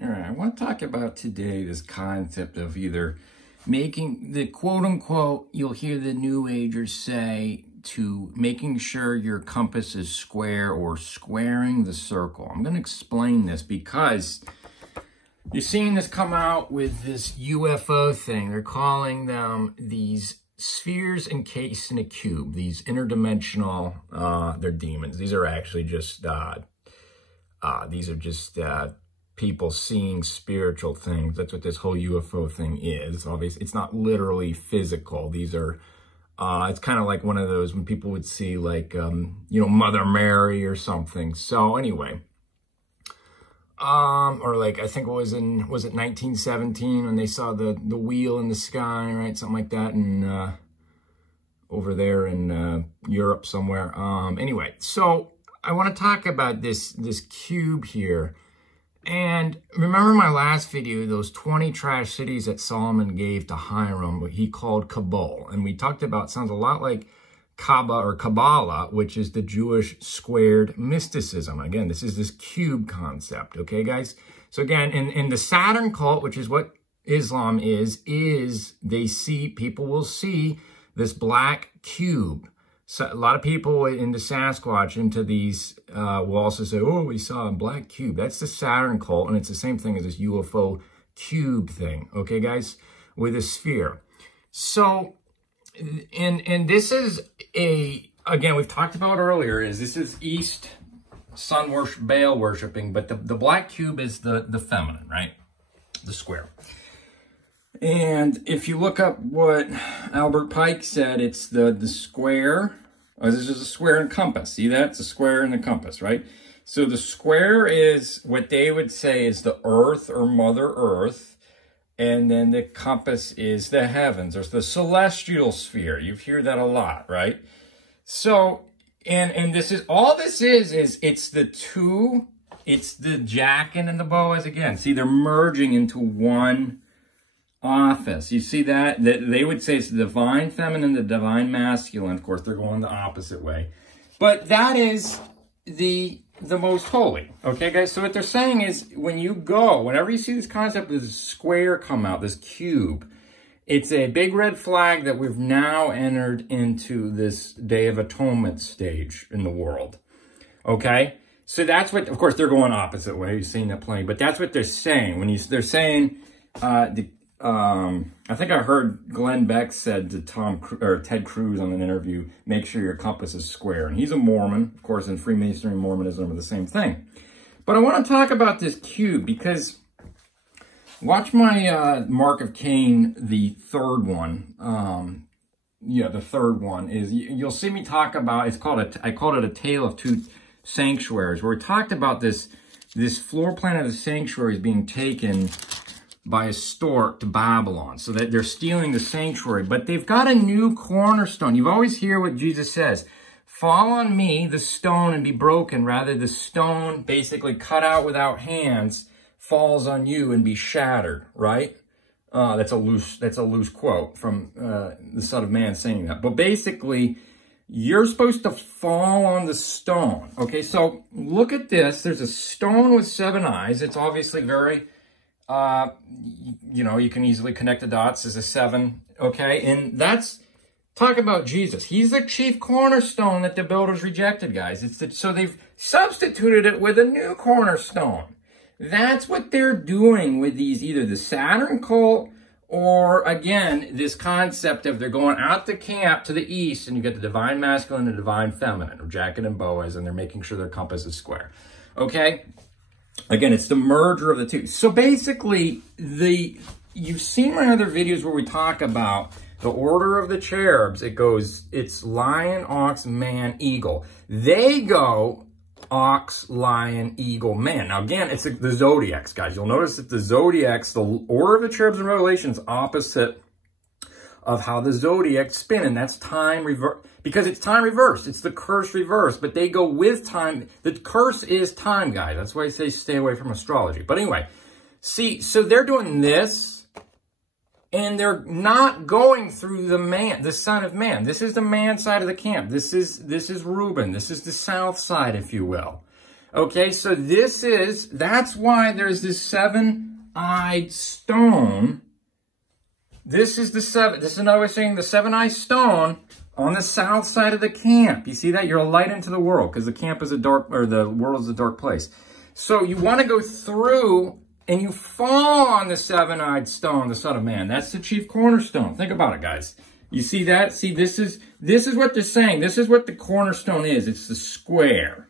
All right, I want to talk about today this concept of either making the quote-unquote, you'll hear the New Agers say, to making sure your compass is square or squaring the circle. I'm going to explain this because you're seeing this come out with this UFO thing. They're calling them these spheres encased in a cube, these interdimensional, they're demons. These are actually just, people seeing spiritual things. That's what this whole UFO thing is. Obviously, it's not literally physical. These are, it's kind of like one of those when people would see like, Mother Mary or something. So anyway, or like, I think was it 1917 when they saw the wheel in the sky, right? Something like that. And, over there in, Europe somewhere. Anyway, so I want to talk about this cube here. And remember my last video, those 20 trash cities that Solomon gave to Hiram, what he called Kabul. And we talked about, sounds a lot like Kaaba or Kabbalah, which is the Jewish squared mysticism. Again, this is this cube concept, okay, guys? So again, in the Saturn cult, which is what Islam is people will see this black cube. So a lot of people into Sasquatch, into these, will also say, oh, we saw a black cube. That's the Saturn cult, and it's the same thing as this UFO cube thing, okay, guys, with a sphere. So, and this is again, we've talked about earlier, this is East sun worship, Baal worshiping, but the black cube is the feminine, right? The square. And if you look up what Albert Pike said, it's the square. Oh, this is a square and compass. See that? It's a square and a compass, right? So the square is what they would say is the earth or Mother Earth. And then the compass is the heavens or the celestial sphere. You hear that a lot, right? So, and this is, all this is it's the Jachin and the Boaz again. See, they're merging into one office. You see that they would say it's the divine feminine, the divine masculine. Of course, they're going the opposite way. But that is the most holy. Okay, guys? So what they're saying is whenever you see this concept of this square come out, this cube, it's a big red flag that we've now entered into this Day of Atonement stage in the world. Okay? So that's what, of course, they're going opposite way. You've seen that plenty. But that's what they're saying. They're saying, I think I heard Glenn Beck said to Ted Cruz on an interview, make sure your compass is square. And he's a Mormon, of course, and freemasonry and Mormonism are the same thing. But I want to talk about this cube because watch my Mark of Cain, the third one. The third one is, you'll see me talk about, I called it a tale of two sanctuaries, where we talked about this floor plan of the sanctuary is being taken by a stork to Babylon, so that they're stealing the sanctuary. But they've got a new cornerstone. You always hear what Jesus says, fall on me, the stone, and be broken. Rather, the stone, basically cut out without hands, falls on you and be shattered, right? That's a loose quote from the Son of Man saying that. But basically, you're supposed to fall on the stone. Okay, so look at this. There's a stone with 7 eyes. It's obviously very... you can easily connect the dots as a 7, okay? And that's, talk about Jesus. He's the chief cornerstone that the builders rejected, guys. So they've substituted it with a new cornerstone. That's what they're doing with these, either the Saturn cult or, again, this concept of they're going out the camp to the east and you get the divine masculine and the divine feminine, or Jachin and Boaz, and they're making sure their compass is square, okay? Again, it's the merger of the two. So basically, you've seen my other videos where we talk about the order of the cherubs. It's lion, ox, man, eagle. They go ox, lion, eagle, man. Now again, it's the zodiacs, guys. You'll notice that the zodiacs, the order of the cherubs in Revelation is opposite of how the zodiacs spin, and that's time reverse, because it's time reversed. It's the curse reversed, but they go with time. The curse is time, guys. That's why I say stay away from astrology. But anyway, see, so they're doing this, and they're not going through the Son of Man. This is the man side of the camp. This is Reuben. This is the south side, if you will. Okay, so that's why there's this seven-eyed stone. This is another way of saying the seven-eyed stone on the south side of the camp. You see that? You're a light into the world, because the camp is the world is a dark place. So you want to go through and you fall on the seven-eyed stone, the Son of Man. That's the chief cornerstone. Think about it, guys. You see that? See, this is what they're saying. This is what the cornerstone is. It's the square.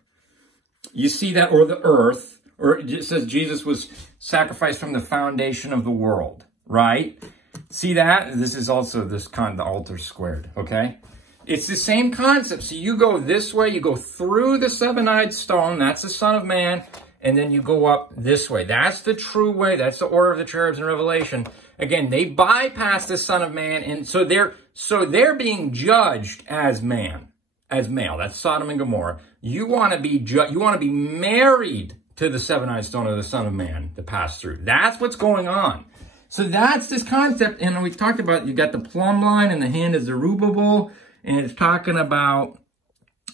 You see that? Or the earth. Or it says Jesus was sacrificed from the foundation of the world, right? See that? This is also the altar squared, okay? It's the same concept. So you go this way, you go through the seven-eyed stone, that's the Son of Man, and then you go up this way. That's the true way. That's the order of the cherubs in Revelation. Again, they bypass the Son of Man, and so they're being judged as man, as male. That's Sodom and Gomorrah. You want to be married to the seven-eyed stone of the Son of Man to pass through. That's what's going on. So that's this concept, and we talked about, you got the plumb line, and the hand is Zerubbabel, and it's talking about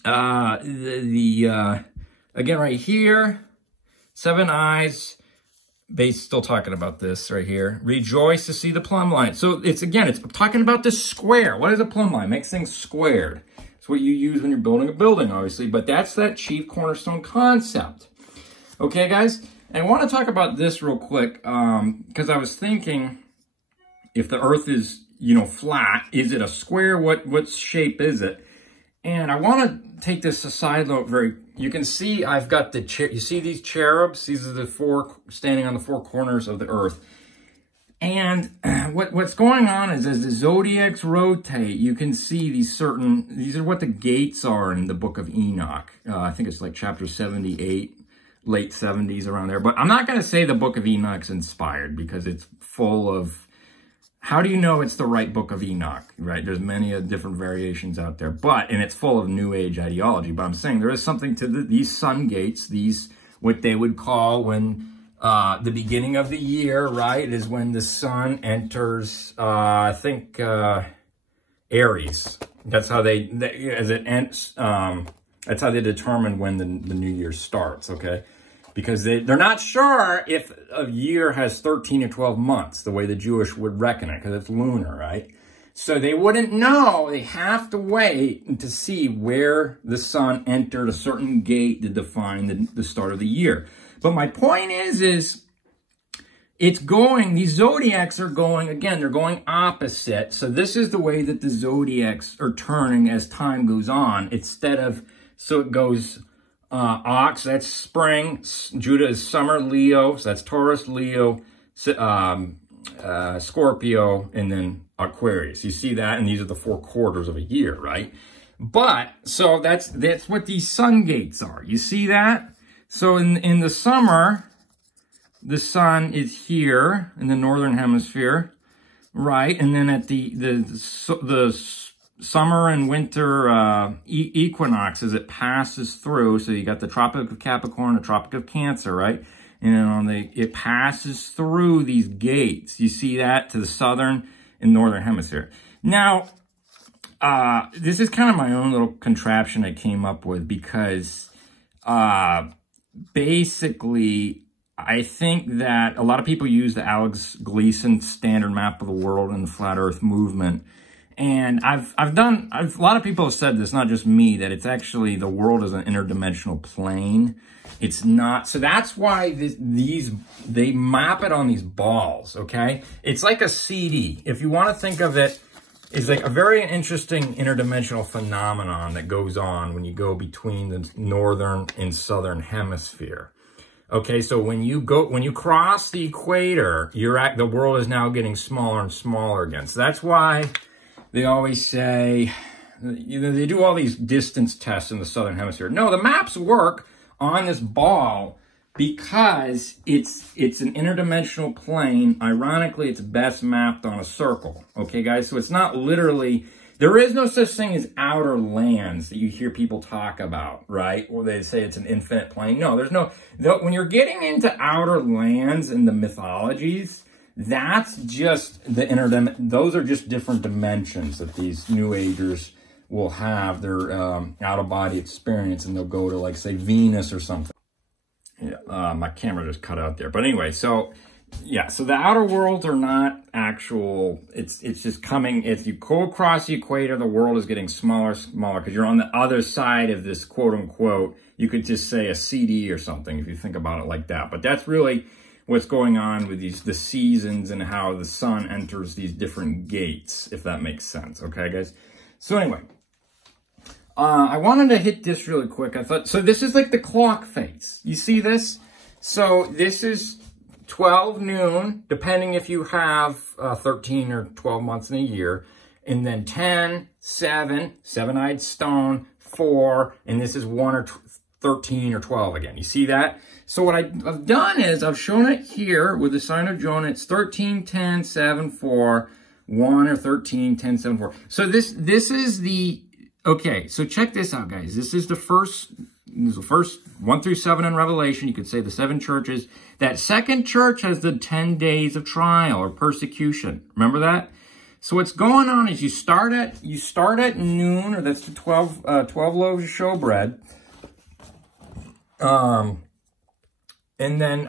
again right here, seven eyes. They's still talking about this right here. Rejoice to see the plumb line. So it's talking about the square. What is a plumb line? Makes things squared. It's what you use when you're building a building, obviously, but that's that chief cornerstone concept. Okay, guys? And I want to talk about this real quick, because I was thinking, if the earth is, flat, is it a square? What shape is it? And I want to take this aside note you can see I've got you see these cherubs? These are the four standing on the four corners of the earth. And what's going on is as the zodiacs rotate, you can see these are what the gates are in the book of Enoch. I think it's like chapter 78. Late 70s, around there. But I'm not going to say the book of Enoch's inspired, because it's full of, how do you know it's the right book of Enoch, right? There's many different variations out there, and it's full of New Age ideology. But I'm saying there is something to these sun gates, what they would call when the beginning of the year, right, is when the sun enters, I think, Aries. That's how as it ends, that's how they determine when the new year starts, okay? Because they're not sure if a year has 13 or 12 months, the way the Jewish would reckon it, because it's lunar, right? So they wouldn't know. They have to wait to see where the sun entered a certain gate to define the start of the year. But my point is these zodiacs are going, again, they're going opposite. So this is the way that the zodiacs are turning as time goes on, so it goes Ox, that's spring. Judah is summer. Leo, so that's Taurus, Leo, Scorpio, and then Aquarius. You see that? And these are the 4 quarters of a year, right? But, so that's what these sun gates are. You see that? So in the summer, the sun is here in the northern hemisphere, right? And then at the summer and winter equinox, as it passes through, so you got the Tropic of Capricorn, the Tropic of Cancer, right? And it passes through these gates. You see that to the southern and northern hemisphere. Now, this is kind of my own little contraption I came up with, because basically, I think that a lot of people use the Alex Gleason standard map of the world and the flat earth movement. And a lot of people have said this, not just me, that it's actually, the world is an interdimensional plane. It's not. So that's why they map it on these balls, okay? It's like a CD. If you want to think of it, it's like a very interesting interdimensional phenomenon that goes on when you go between the northern and southern hemisphere. Okay, so when you cross the equator, the world is now getting smaller and smaller again. So that's why they always say, they do all these distance tests in the southern hemisphere. No, the maps work on this ball because it's an interdimensional plane. Ironically, it's best mapped on a circle. Okay, guys? So it's not literally, there is no such thing as outer lands that you hear people talk about, right? Or they say it's an infinite plane. No, there's no, when you're getting into outer lands in the mythologies, that's just those are just different dimensions that these New Agers will have their out-of-body experience, and they'll go to, like, say, Venus or something. My camera just cut out there. But anyway, so yeah, so the outer worlds are not actual, it's just coming, if you go across the equator, the world is getting smaller, smaller, because you're on the other side of this quote unquote, you could just say a CD or something if you think about it like that. But that's really what's going on with the seasons and how the sun enters these different gates, if that makes sense. Okay, guys? So anyway, I wanted to hit this really quick. I thought, so this is like the clock face. You see this? So this is 12 noon, depending if you have 13 or 12 months in a year, and then 10, 7, seven-eyed stone, 4, and this is 1 or 13 or 12 again. You see that? So what I've done is I've shown it here with the sign of Jonah. It's 13, 10, 7, 4, 1 or 13, 10, 7, 4. So this is the, okay, so check this out, guys. This is the first 1 through 7 in Revelation. You could say the 7 churches. That second church has the 10 days of trial or persecution. Remember that? So what's going on is you start at noon, or that's the 12 loaves of showbread. And then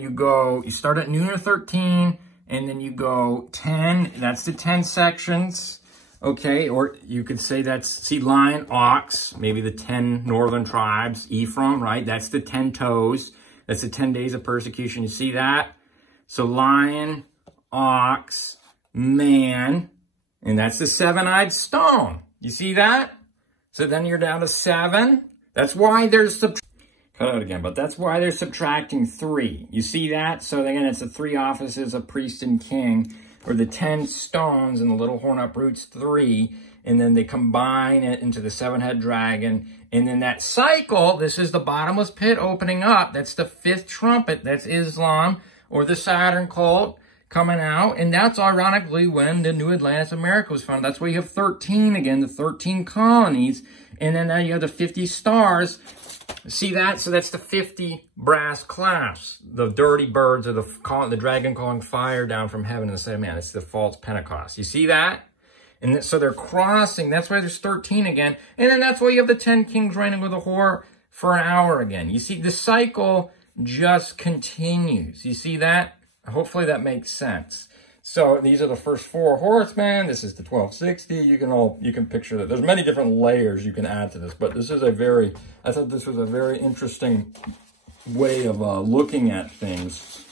you start at noon or 13, and then you go 10, that's the 10 sections. Okay, or you could say that's, see, lion, ox, maybe the 10 northern tribes, Ephraim, right? That's the 10 toes. That's the 10 days of persecution. You see that? So lion, ox, man, and that's the seven-eyed stone. You see that? So then you're down to 7. That's why there's cut out again, but that's why they're subtracting 3. You see that? So again, it's the 3 offices of priest and king, or the 10 stones and the little horn uproots 3, and then they combine it into the 7-head dragon. And then that cycle, this is the bottomless pit opening up. That's the 5th trumpet. That's Islam, or the Saturn cult coming out. And that's ironically when the New Atlantis America was founded. That's why you have 13 again, the 13 colonies. And then now you have the 50 stars. See that? So that's the 50 brass clasps. The dirty birds, or the dragon calling fire down from heaven and say, man, it's the false Pentecost. You see that? And so they're crossing. That's why there's 13 again. And then that's why you have the 10 kings reigning with a whore for an hour again. You see, the cycle just continues. You see that? Hopefully that makes sense. So these are the first 4 horsemen. This is the 1260. You can picture that. There's many different layers you can add to this, but this is I thought this was a very interesting way of looking at things.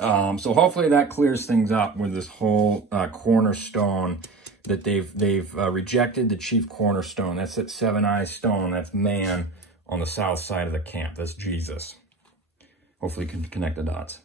So hopefully that clears things up with this whole cornerstone, that they've rejected the chief cornerstone. That's that 7-eyed stone. That's man on the south side of the camp. That's Jesus. Hopefully you can connect the dots.